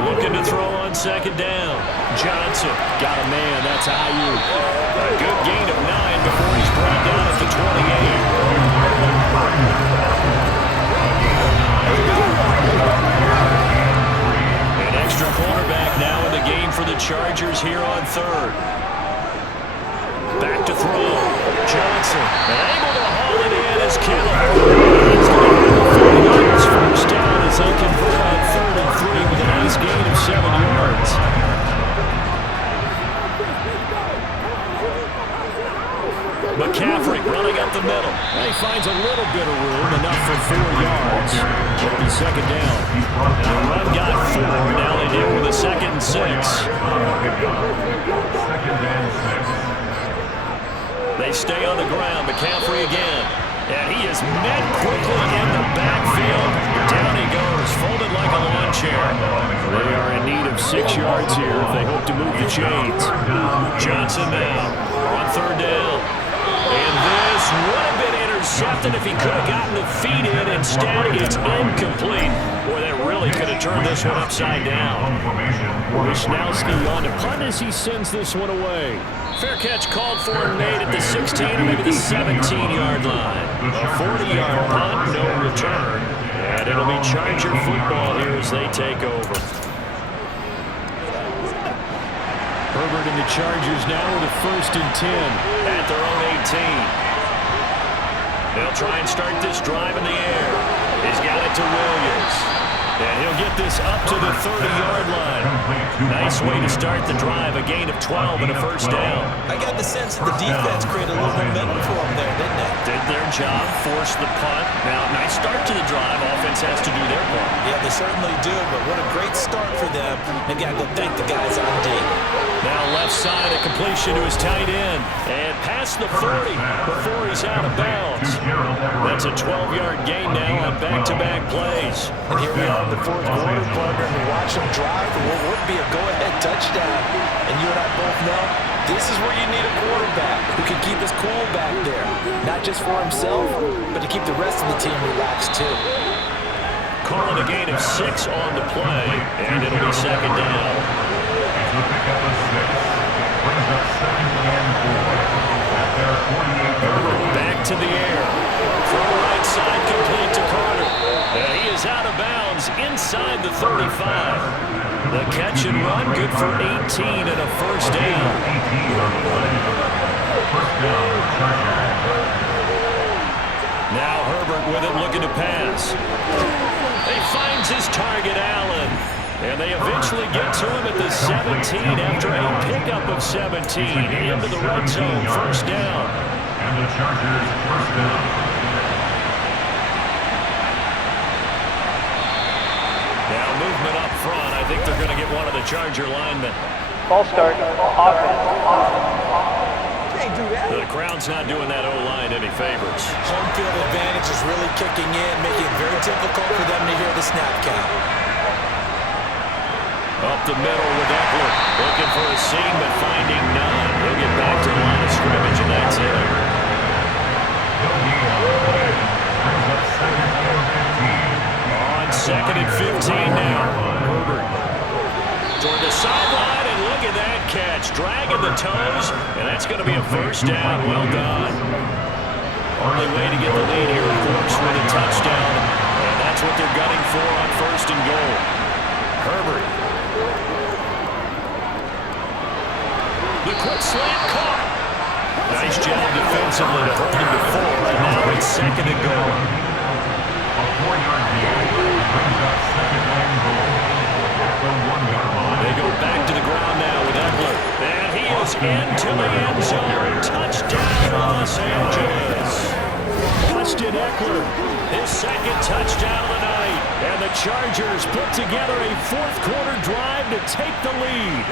Looking to throw on 2nd down. Johnson got a man. That's Ayuk. A good gain of 9 before he's brought down at the 28. An extra quarterback now in the game for the Chargers here on 3rd. Back to throw. Johnson able to haul it in as Keller. He's going to get his 1st down as they convert on 3rd and 3 with a nice gain of 7 yards. McCaffrey running up the middle. He finds a little bit of room, enough for 4 yards. It'll be second down. And the run got 4. Now they deal with a 2nd and 6. They stay on the ground. McCaffrey again. And he is met quickly in the backfield. Down he goes, folded like a lawn chair. They are in need of 6 yards here if they hope to move the chains. Johnson now on 3rd down. And this would have been intercepted if he could have gotten the feet in. Instead, it's incomplete. Boy, that really could have turned this one upside down. Wisnowski on to punt as he sends this one away. Fair catch called for and made at the 16 or maybe the 17-yard line. A 40-yard punt, no return. And it'll be Charger football here as they take over. Herbert and the Chargers now with a 1st and 10 at their own 18. They'll try and start this drive in the air. He's got it to Williams. And he'll get this up to the 30-yard line. Nice way to start the drive, a gain of 12 and a 1st down. I got the sense that the defense created a little momentum for them there, didn't it? Did their job, forced the punt. Now, nice start to the drive. Offense has to do their part. Yeah, they certainly do, but what a great start for them. They've got to go thank the guys on D. Now left side, a completion to his tight end. And past the 40 before he's out of bounds. That's a 12-yard gain now on back-to-back plays. And here we are in the 4th quarter, partner, and we watch them drive for what would be a go-ahead touchdown. And you and I both know this is where you need a quarterback who can keep his cool back there. Not just for himself, but to keep the rest of the team relaxed too. Calling a gain of 6 on the play, and it'll be second down. Back to the air. From the right side, complete to Carter. He is out of bounds inside the 35. The catch and run, good for 18 and a 1st down. Now Herbert with it, looking to pass. He finds his target, Allen. And they eventually get to him at the 17 after a pickup of 17 into the red zone, 1st down. And the Chargers 1st down. Now movement up front. I think they're going to get one of the Charger linemen. Ball start, offense. Can't do that. The crowd's not doing that O-line any favors. Home field advantage is really kicking in, making it very difficult for them to hear the snap count. Up the middle with Eckler. Looking for a seam, but finding none. He'll get back to the line of scrimmage, and that's it. On 2nd and 15 now. Herbert toward the sideline, and look at that catch. Dragging the toes, and that's going to be a 1st down. Well done. Only way to get the lead here, of course, with a touchdown. And that's what they're gunning for on 1st and goal. Herbert. The quick slant caught. Nice job defensively to hold him to 4, and now it's 2nd and goal. A 4-yard gain brings up 2nd and goal. At the 1-yard line. They go back to the ground now with Eckler. And he is into the end zone. Touchdown, Los Angeles. Austin Eckler, his 2nd touchdown of the night. And the Chargers put together a 4th quarter drive to take the lead.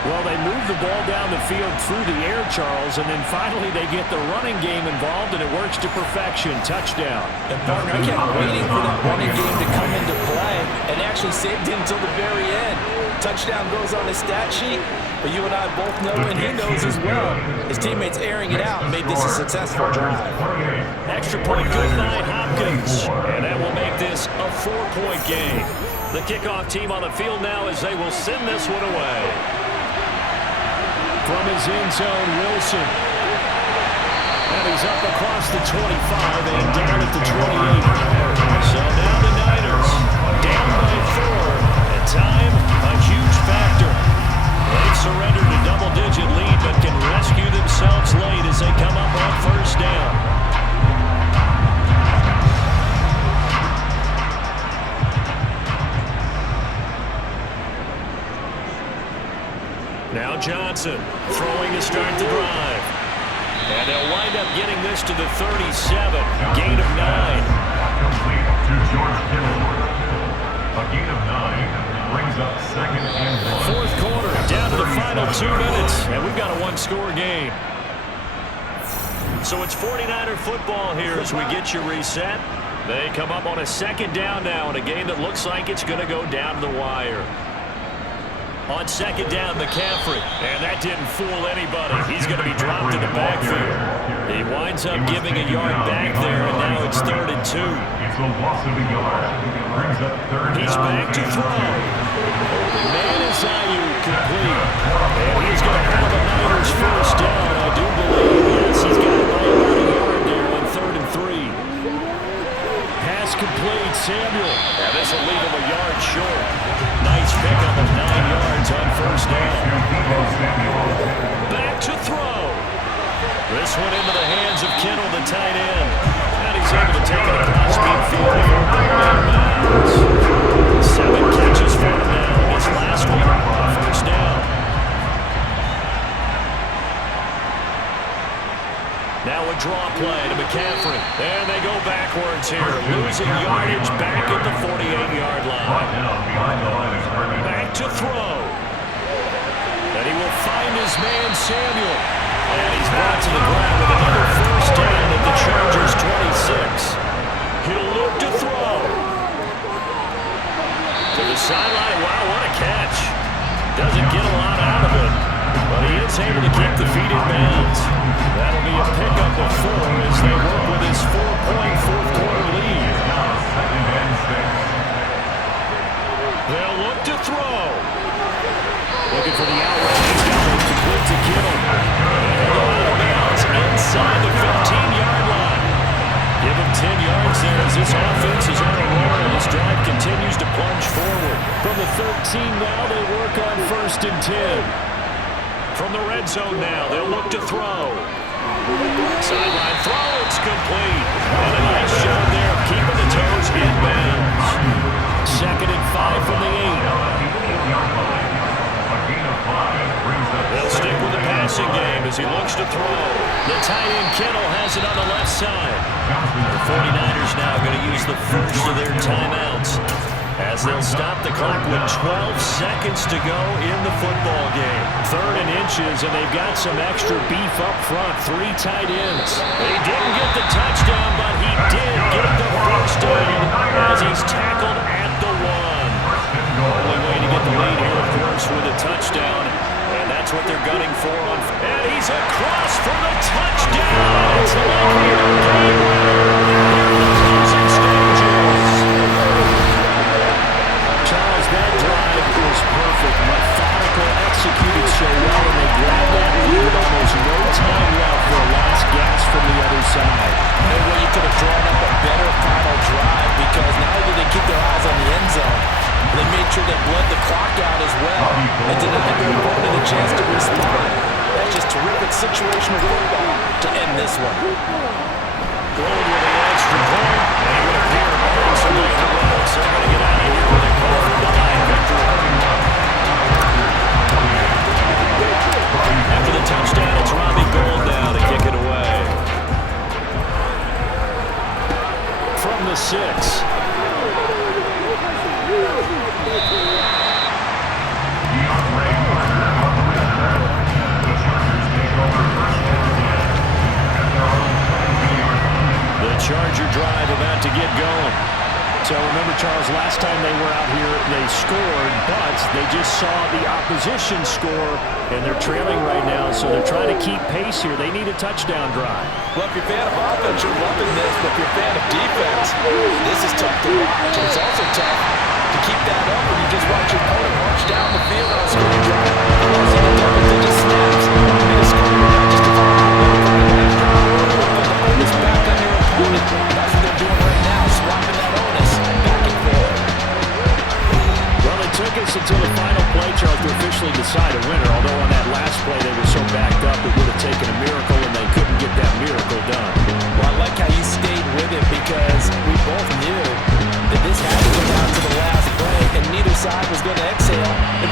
Well, they move the ball down the field through the air, Charles, and then finally they get the running game involved, and it works to perfection. Touchdown. And partner, I kept waiting for that running game to come into play and actually saved it until the very end. Touchdown goes on his stat sheet, but you and I both know, and he knows as well, his teammates airing it out made this a successful drive. Extra point, good night, Hopkins. And that will make this a 4-point game. The kickoff team on the field now as they will send this one away. From his end zone, Wilson. And he's up across the 25 and down at the 28. So now the Niners down by 4. At time, a huge factor. They've surrendered a double-digit lead, but can rescue themselves late as they come up on 1st down. Now Johnson. Johnson throwing to start the drive. And they'll wind up getting this to the 37. Gain of 9. Complete to George Kittle. A gain of 9 brings up 2nd and 1. Fourth quarter, down to the final 2 minutes, and we've got a one-score game. So it's 49er football here as we get you reset. They come up on a 2nd down now in a game that looks like it's going to go down to the wire. On 2nd down, McCaffrey, and that didn't fool anybody. He's going to be dropped in the backfield. He winds up giving a yard back there, and now it's 3rd and 2. It's a loss of a yard. Brings up 3rd He's down. back to throw. Man is complete. And he's going to have a Niners first down. I do believe, yes, he's got it by about a yard there on 3rd and 3. Pass complete, Samuel. And this will leave him a yard short. Nice pickup of 9 yards on first down. Back to throw. This one into the hands of Kittle, the tight end. And he's able to take it across midfield. 7 catches for him now. His last one, a first down. Now a draw play to McCaffrey. And they go backwards here. Losing yardage back at the 48-yard line. Back to throw. And he will find his man, Samuel. And he's brought to the ground with another first down at the Chargers' 26. He'll look to throw. To the sideline. Wow, what a catch. Doesn't get a lot out of it. But he is able to keep the feet in bounds. That'll be a pickup of 4 as they work with his 4-point fourth-quarter lead. They'll look to throw. Looking for the outright. He's got it complete to Kittle. And out of bounds inside the 15-yard line. Give him 10 yards there as this offense is on a roll. This drive continues to plunge forward. From the 13 now, they work on 1st and 10. From the red zone now, they'll look to throw. Sideline throw, it's complete. And a nice shot there, keeping the toes in bounds. 2nd and 5 from the 8. They'll stick with the passing game as he looks to throw. The tight end Kittle has it on the left side. The 49ers now going to use the first of their timeouts as they'll stop the clock with 12 seconds to go in the football game. 3rd and inches, and they've got some extra beef up front. 3 tight ends. They didn't get the touchdown, but he did get the first down as he's tackled at the 1. Only way to get the lead here, of course, with a touchdown. And that's what they're gunning for. And he's across for the touchdown. It's likely a game winner. Closing stages. Charles, that drive was perfect. Methodical, executed so well, and they grabbed that lead with almost no time left for a last gasp from the other side. And well, you could have drawn up a better final drive because not only did they keep their eyes on the end zone, they made sure they bled the clock out as well and denied their opponent a chance to respond. That's just terrific situational football to end this one. Gold with the extra point, and it would appear barring some of the roads. They're going to get out of here with a call from behind victory. After the touchdown, it's Robbie Gould now to kick it away. From the 6. The Charger drive about to get going. So remember, Charles, last time they were out here, they scored, but they just saw the opposition score, and they're trailing right now, so they're trying to keep pace here. They need a touchdown drive. Well, if you're a fan of offense, you're loving this, but if you're a fan of defense, this is tough to watch. And it's also tough to keep that up when you just watch your opponent march down the field on a scoring drive. You also the double-digit snaps. And it's scoring not just to follow up from the last drive, but the onus back on your opponent. That's what they're doing right now, swapping that onus back and forth. Well, it took us until the final play, Charles, to officially decide a winner, although on that last play they were so backed up it would have taken a miracle, and they couldn't get that miracle done. Well, I like how you stayed with it because we both knew that this had to go down to the last play, and neither side was going to exhale until